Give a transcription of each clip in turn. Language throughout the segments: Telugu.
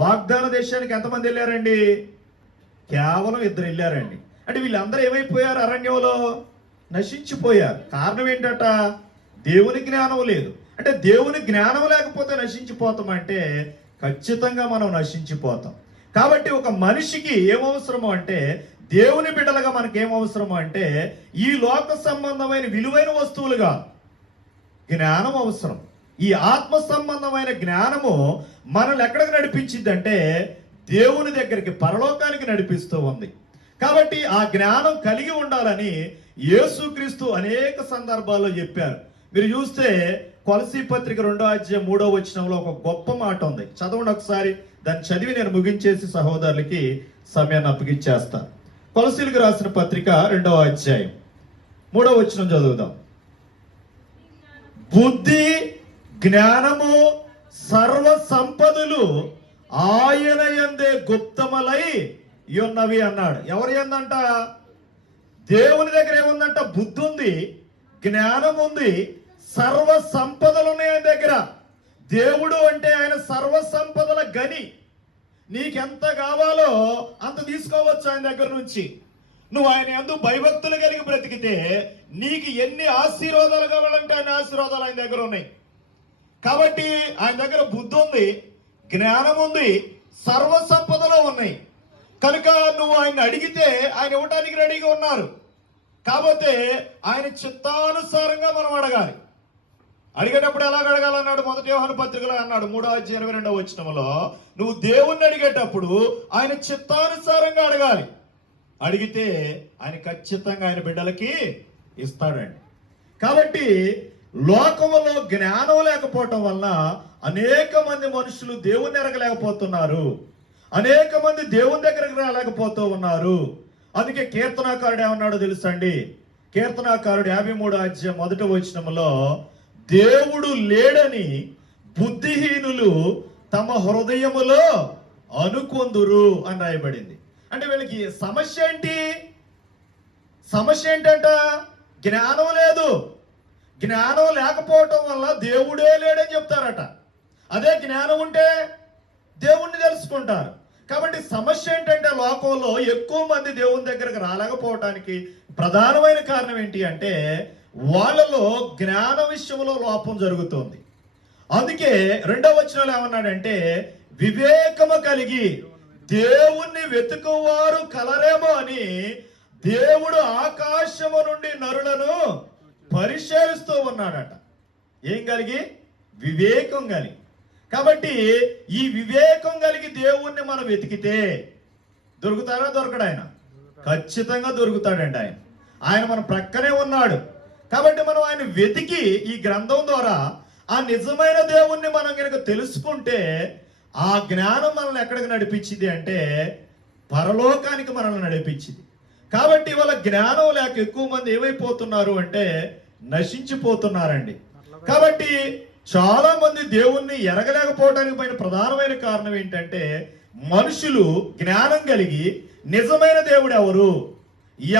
వాగ్దాన దేశానికి ఎంతమంది వెళ్ళారండి? కేవలం 2 వెళ్ళారండి. అంటే వీళ్ళందరూ ఏమైపోయారు? అరణ్యంలో నశించిపోయారు. కారణం ఏంటట? దేవుని జ్ఞానం లేదు. అంటే దేవుని జ్ఞానం లేకపోతే నశించిపోతాం అంటే ఖచ్చితంగా మనం నశించిపోతాం. కాబట్టి ఒక మనిషికి ఏమవసరమో అంటే, దేవుని బిడ్డలుగా మనకి ఏమవసరమో అంటే, ఈ లోక సంబంధమైన విలువైన వస్తువులుగా జ్ఞానం అవసరం. ఈ ఆత్మ సంబంధమైన జ్ఞానము మనల్ని ఎక్కడికి నడిపించింది అంటే దేవుని దగ్గరికి, పరలోకానికి నడిపిస్తూ ఉంది. కాబట్టి ఆ జ్ఞానం కలిగి ఉండాలని యేసుక్రీస్తు అనేక సందర్భాల్లో చెప్పారు. మీరు చూస్తే కొలసీ పత్రిక 2వ అధ్యాయం 3వ వచనంలో ఒక గొప్ప మాట ఉంది. చదవండి ఒకసారి. దాన్ని చదివి నేను ముగించేసి సహోదరులకి సమయాన్ని అప్పగిచ్చేస్తాను. కొలసీలకు రాసిన పత్రిక 2వ అధ్యాయం 3వ వచనం చదువుదాం. బుద్ధి జ్ఞానము సర్వ సంపదలు ఆయన యందే గుప్తములై ఉన్నవి అన్నాడు. ఎవరి యందంట? దేవుని దగ్గర ఏముందంట? బుద్ధి ఉంది, జ్ఞానం ఉంది, సర్వ సంపదలు ఉన్నాయి ఆయన దగ్గర. దేవుడు అంటే ఆయన సర్వ సంపదల గని. నీకెంత కావాలో అంత తీసుకోవచ్చు ఆయన దగ్గర నుంచి. నువ్వు ఆయన యందు భయభక్తులు కలిగి బ్రతికితే నీకు ఎన్ని ఆశీర్వాదాలు కావాలంటే ఆయన ఆశీర్వాదాలు ఆయన దగ్గర ఉన్నాయి. కాబట్టి ఆయన దగ్గర బుద్ధి ఉంది, జ్ఞానం ఉంది, సర్వ సంపదలు ఉన్నాయి. కనుక నువ్వు ఆయన అడిగితే ఆయన ఇవ్వడానికి రెడీగా ఉన్నారు. కాకపోతే ఆయన చిత్తానుసారంగా మనం అడగాలి. అడిగేటప్పుడు ఎలాగ అడగాలన్నాడు? 1 యోహాను పత్రికలో అన్నాడు 3వ అధ్యాయం 22వ వచనంలో, నువ్వు దేవుణ్ణి అడిగేటప్పుడు ఆయన చిత్తానుసారంగా అడగాలి. అడిగితే ఆయన ఖచ్చితంగా ఆయన బిడ్డలకి ఇస్తాడండి. కాబట్టి లోకములో జ్ఞానం లేకపోవటం వలన అనేక మంది మనుషులు దేవుణ్ణి ఎరగలేకపోతున్నారు, అనేక మంది దేవుని దగ్గరకు రాలేకపోతూ ఉన్నారు. అందుకే కీర్తనాకారుడు ఏమన్నాడో తెలుసండి? కీర్తనాకారుడు 53వ అధ్యాయం 1వ వచనంలో, దేవుడు లేడని బుద్ధిహీనులు తమ హృదయములో అనుకొందురు అని రాయబడింది. అంటే వీళ్ళకి సమస్య ఏంటి? సమస్య ఏంటంట? జ్ఞానం లేదు. జ్ఞానం లేకపోవటం వల్ల దేవుడే లేడని చెప్తారట. అదే జ్ఞానం ఉంటే దేవుణ్ణి తెలుసుకుంటారు. కాబట్టి సమస్య ఏంటంటే లోకంలో ఎక్కువ మంది దేవుని దగ్గరకు రాలేకపోవటానికి ప్రధానమైన కారణం ఏంటి అంటే వాళ్ళలో జ్ఞాన విషయంలో లోపం జరుగుతుంది. అందుకే 2వ వచనంలో ఏమన్నాడంటే, వివేకము కలిగి దేవుణ్ణి వెతుకువారు కలరేమో అని దేవుడు ఆకాశము నుండి నరులను పరిశీలిస్తూ ఉన్నాడట. ఏం కలిగి? వివేకం కలిగి. కాబట్టి ఈ వివేకం కలిగి దేవుణ్ణి మనం వెతికితే దొరుకుతారా? దొరకడు. ఆయన ఖచ్చితంగా దొరుకుతాడండి. ఆయన మన ప్రక్కనే ఉన్నాడు. కాబట్టి మనం ఆయన వెతికి ఈ గ్రంథం ద్వారా ఆ నిజమైన దేవుణ్ణి మనం కనుక తెలుసుకుంటే ఆ జ్ఞానం మనల్ని ఎక్కడికి నడిపించింది అంటే పరలోకానికి మనల్ని నడిపించింది. కాబట్టి వాళ్ళ జ్ఞానం లేక ఎక్కువ మంది ఏమైపోతున్నారు అంటే నశించిపోతున్నారండి. కాబట్టి చాలా మంది దేవుణ్ణి ఎరగలేకపోవడానికి పైన ప్రధానమైన కారణం ఏంటంటే మనుషులు జ్ఞానం కలిగి నిజమైన దేవుడు ఎవరు,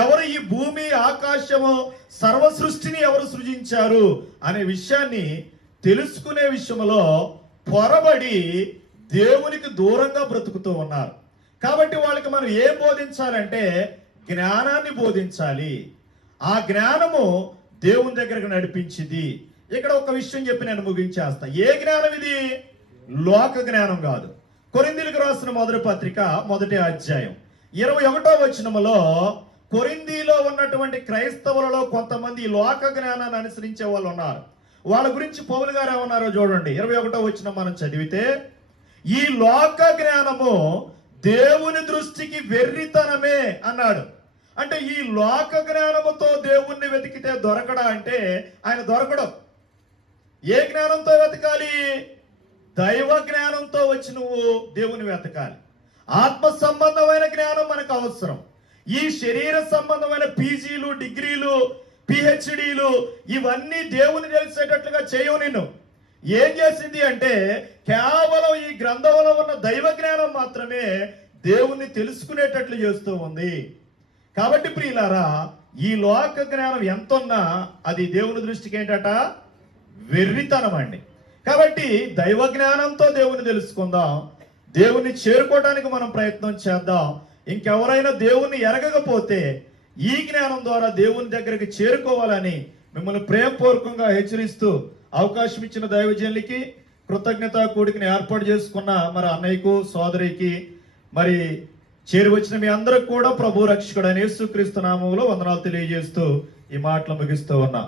ఎవరు ఈ భూమి ఆకాశము సర్వ సృష్టిని ఎవరు సృజించారు అనే విషయాన్ని తెలుసుకునే విషయంలో పొరబడి దేవునికి దూరంగా బ్రతుకుతూ ఉన్నారు. కాబట్టి వాళ్ళకి మనం ఏం బోధించాలంటే జ్ఞానాన్ని బోధించాలి. ఆ జ్ఞానము దేవుని దగ్గరకు నడిపించింది. ఇక్కడ ఒక విషయం చెప్పి నేను ముగించేస్తా. ఏ జ్ఞానం ఇది? లోక జ్ఞానం కాదు. కొరింథీయులకు రాసిన 1వ పత్రిక 1వ అధ్యాయం 21వ వచనములో కొరింథీలో ఉన్నటువంటి క్రైస్తవులలో కొంతమంది లోక జ్ఞానాన్ని అనుసరించే వాళ్ళు ఉన్నారు. వాళ్ళ గురించి పౌలు గారు ఏమన్నారో చూడండి. 21వ వచనం మనం చదివితే, ఈ లోక జ్ఞానము దేవుని దృష్టికి వెర్రితనమే అన్నాడు. అంటే ఈ లోక జ్ఞానముతో దేవుణ్ణి వెతికితే దొరకడా అంటే ఆయన దొరకడు. ఏ జ్ఞానంతో వెతకాలి? దైవ జ్ఞానంతో వచ్చి నువ్వు దేవుని వెతకాలి. ఆత్మ సంబంధమైన జ్ఞానం మనకు అవసరం. ఈ శరీర సంబంధమైన పీజీలు, డిగ్రీలు, పిహెచ్డీలు ఇవన్నీ దేవుని తెలిసేటట్లుగా చేయవు. నిన్ను ఏం చేసింది అంటే కేవలం ఈ గ్రంథంలో ఉన్న దైవ జ్ఞానం మాత్రమే దేవుణ్ణి తెలుసుకునేటట్లు చేస్తూ ఉంది. కాబట్టి ప్రియులారా, ఈ లోక జ్ఞానం ఎంతున్నా అది దేవుని దృష్టికి ఏంటట? వెర్రితనం అండి. కాబట్టి దైవ జ్ఞానంతో దేవుని తెలుసుకుందాం. దేవుణ్ణి చేరుకోవడానికి మనం ప్రయత్నం చేద్దాం. ఇంకెవరైనా దేవుణ్ణి ఎరగకపోతే ఈ జ్ఞానం ద్వారా దేవుని దగ్గరికి చేరుకోవాలని మిమ్మల్ని ప్రేమపూర్వకంగా హెచ్చరిస్తూ అవకాశం ఇచ్చిన దైవజనులకి కృతజ్ఞత కూడికని ఏర్పాటు చేసుకున్న మరి అన్నయ్యకు సోదరికి మరి చేరి వచ్చిన మీ అందరికి కూడా ప్రభు రక్షకుడైన యేసుక్రీస్తు నామములో వందనాలు తెలియజేస్తూ ఈ మాటలు ముగిస్తూ ఉన్నా.